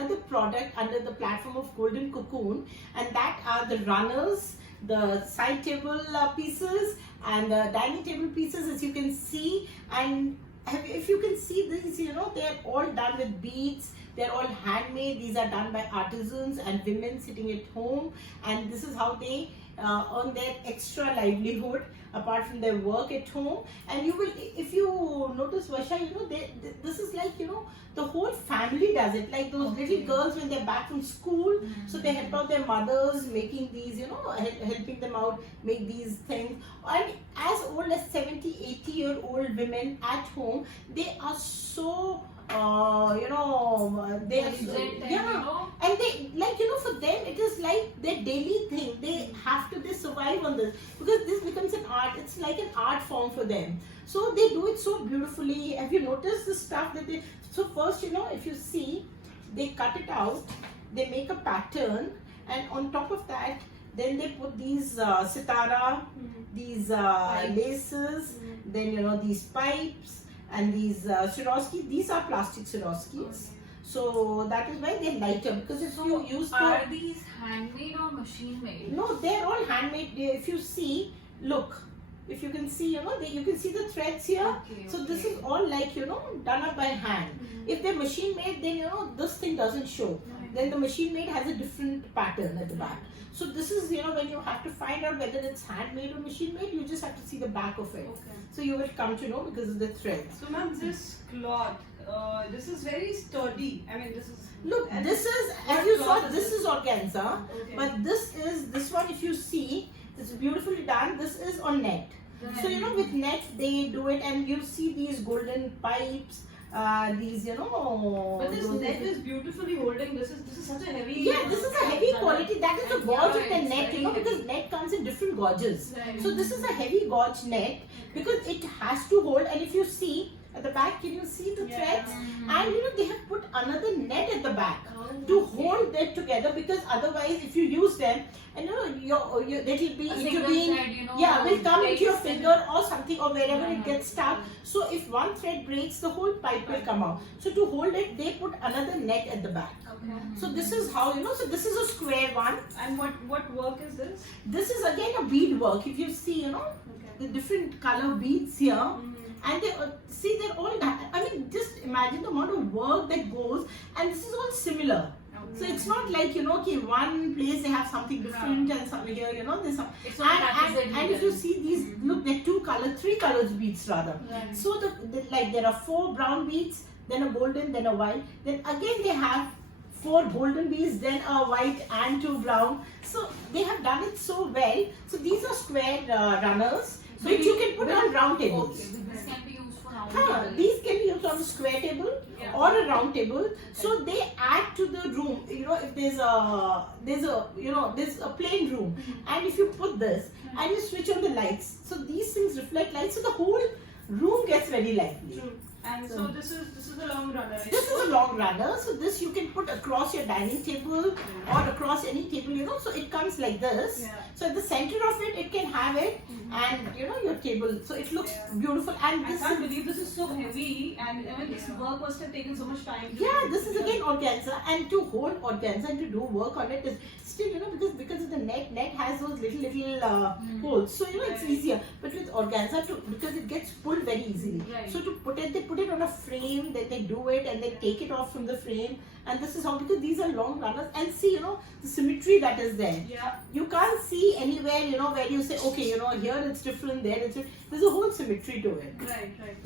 another product under the platform of Golden Cocoon, and that are the runners, the side table pieces and the dining table pieces, as you can see. And if you can see these, you know, they are all done with beads. They're all handmade. These are done by artisans and women sitting at home, and this is how they earn their extra livelihood apart from their work at home. And you will, if you notice, Varsha, you know, this is like, you know, the whole family does it. Like those little girls when they're back from school, so they help out their mothers making these, you know, helping them out make these things. And as old as 70, 80-year-old women at home, they are so you know, they are so, yeah, and they, like, you know, for them it is like their daily thing. They have to, they survive on this because this becomes an art. It's like an art form for them. So they do it so beautifully. Have you noticed the stuff that they, so first, you know, if you see, they cut it out, they make a pattern, and on top of that then they put these sitara, these laces, then, you know, these pipes and these Swarovski. These are plastic Swarovskis. So that is why they're lighter, because if you use are these handmade or machine made? No, they're all handmade. If you see, look, if you can see, you know, you can see the threads here. So this is all like, you know, done up by hand. If they're machine made, then, you know, this thing doesn't show. Then the machine made has a different pattern at the back. So this is, you know, when you have to find out whether it's handmade or machine made, you just have to see the back of it. So you will come to know because of the threads. So ma'am, this cloth, this is very sturdy. I mean, this is... Look, this is, as you saw, this is organza. But this one, if you see, it's beautifully done. This is on net. So, you know, with net, they do it, and you see these golden pipes. These, you know, but this net is beautifully holding. This is such a heavy. Yeah, this is a heavy quality. That is the gauge of the net, you know, because net comes in different gauges. So this is a heavy gauge net because it has to hold. And if you see at the back, can you see the threads? And, you know, they have put another net at the back to hold that together, because otherwise, if you use them, and, you know, your little be intervene, you know, yeah, will come into your finger or something, or wherever it gets stuck. So if one thread breaks, the whole pipe will come out. So to hold it, they put another net at the back. So this is how, you know, so this is a square one. And what work is this? This is again a bead work. If you see, you know, the different color beads here. And they see, they're all, I mean, just imagine the amount of work that goes, and this is all similar. So it's not like, you know, okay, one place they have something different and some here, you know, there's some. And if you see these, look, they're three colors beads rather. So like there are 4 brown beads, then a golden, then a white. Then again they have 4 golden beads, then a white and 2 brown. So they have done it so well. So these are square runners, which you can put on round tables. This can be used for round table. These can be used on a square table or a round table. So they add to the room. You know, if there's a plain room, and if you put this and you switch on the lights, so these things reflect light, so the whole room gets very lively. And so this is a long runner. Right? This is a long runner. So this you can put across your dining table or across any table, you know. So it comes like this. So at the center of it, it can have it, and, you know, your table. So it looks beautiful. And I can't believe this is so heavy, and I mean, this work must have taken so much time. This is again organza, and to hold organza and to do work on it is still, you know, because of the net has those little holes. So, you know, it's easier. But with organza, because it gets pulled very easily. So to put it, they put it on a frame, then they do it, and they take it off from the frame. And this is how, because these are long runners, and see, you know, the symmetry that is there. You can't see anywhere, you know, where you say, okay, you know, here it's different, there it's different. There's a whole symmetry to it.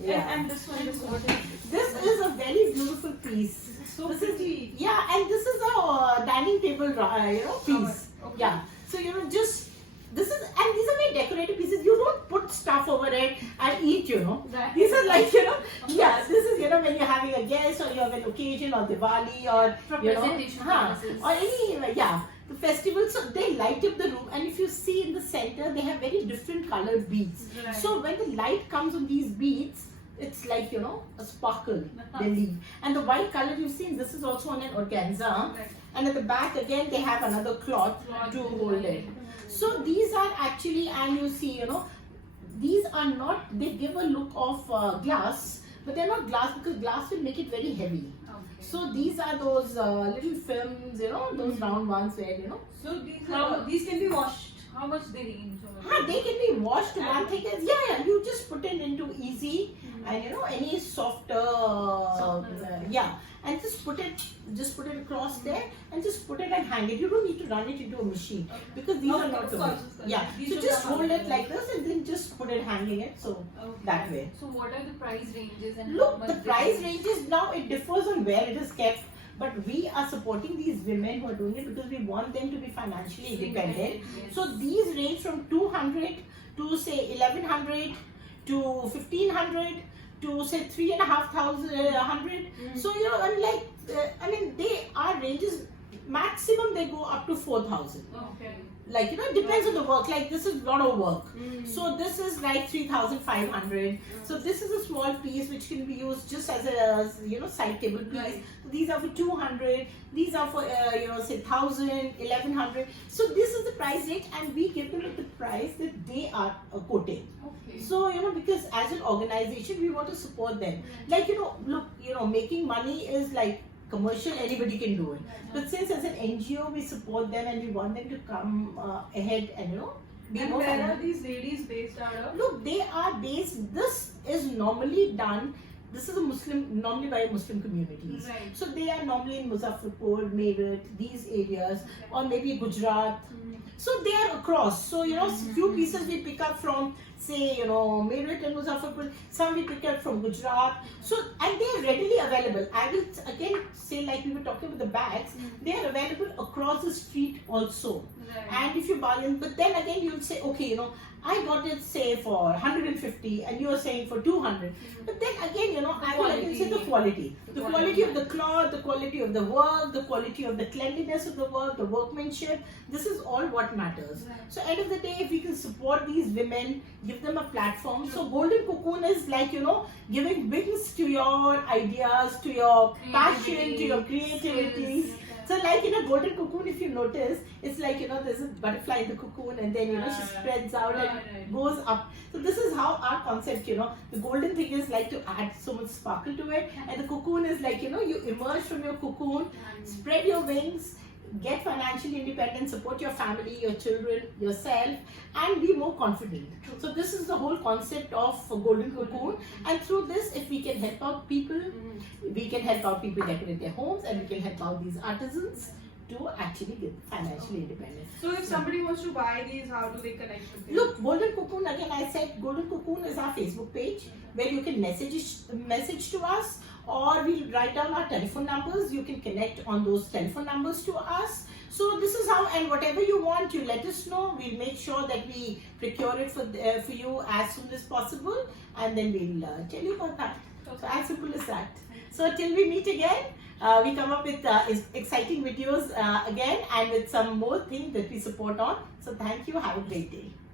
And this one is what? This is a very beautiful piece. This is so pretty. And this is a dining table, you know, piece. So, you know, just this is, and these are very decorative pieces. You don't put stuff over it and eat, you know. These are like, you know, this is, you know, when you're having a guest or you have an occasion or Diwali or, you know, or any, the festival. So they light up the room, and if you see in the center, they have very different colored beads. So when the light comes on these beads, it's like, you know, a sparkle they leave. And the white color you've seen, this is also on an organza. And at the back again, they have another cloth to hold it. So these are actually, and you see, you know, these are not, they give a look of glass, but they're not glass because glass will make it very heavy. So these are those little films, you know, those round ones where, you know. So these can be washed. How much they range? They can be washed. One thing is, yeah, you just put it into easy and you know any softer, yeah, and just put it across there and just put it and hang it. You don't need to run it into a machine because these are not yeah. So just hold it like this and then just put it hanging it. So that way. So what are the price ranges and how Look, much the they price range? ranges now it differs on where it is kept. But we are supporting these women who are doing it because we want them to be financially independent. Yes. So these range from 200 to say 1100 to 1500 to say 3,500. So you know, unlike I mean, they are ranges. Maximum they go up to 4,000. Okay. Like you know, it depends on the work. Like this is a lot of work. So this is like 3,500. So this is a small piece which can be used just as a you know side table piece. Right. So these are for 200. These are for you know say 1,000, 1,100. So this is the price range, and we give them at the price that they are quoting. Okay. So you know, because as an organization we want to support them. Like you know, look, you know, making money is like commercial, anybody can do it. But since as an NGO we support them and we want them to come ahead and you know be And more where are financially. these ladies based out of? Look, they are based. This is normally done. This is a Muslim, normally by Muslim communities. Right. So they are normally in Muzaffarpur, Meerut, these areas, or maybe Gujarat. So they are across. So you know, few pieces we pick up from, say, you know, Meerut and Muzaffarpur. Some we pick up from Gujarat. So and they are readily available. I will again say, like we were talking about the bags, they are available across the street also. Right. And if you buy them, but then again you'll say, okay, you know, I got it say for 150 and you are saying for 200. But then again, you know, I will again say the quality. The quality of the cloth, the quality of the work, the quality of the cleanliness of the work, the workmanship. This is all what matters. Right. So end of the day, if we can support these women, give them a platform. So Golden Cocoon is like, you know, giving wings to your ideas, to your passion, to your creativity. Skills. So like in a golden cocoon, if you notice, it's like, you know, there's a butterfly in the cocoon and then, you know, she spreads out and goes up. So this is how our concept, you know, the golden thing is like to add so much sparkle to it. And the cocoon is like, you know, you emerge from your cocoon, spread your wings, get financially independent, support your family, your children, yourself, and be more confident. So this is the whole concept of Golden Cocoon. And through this, if we can help out people, we can help out people decorate their homes, and we can help out these artisans to actually get financially independent. So if somebody wants to buy these, how do they connect with you? Look, Golden Cocoon, again I said, Golden Cocoon is our Facebook page where you can message to us, or we'll write down our telephone numbers. You can connect on those telephone numbers to us. So this is how, and whatever you want, you let us know. We'll make sure that we procure it for you as soon as possible, and then we'll tell you about that. So as simple as that. So till we meet again, we come up with exciting videos again and with some more things that we support on. So thank you. Have a great day.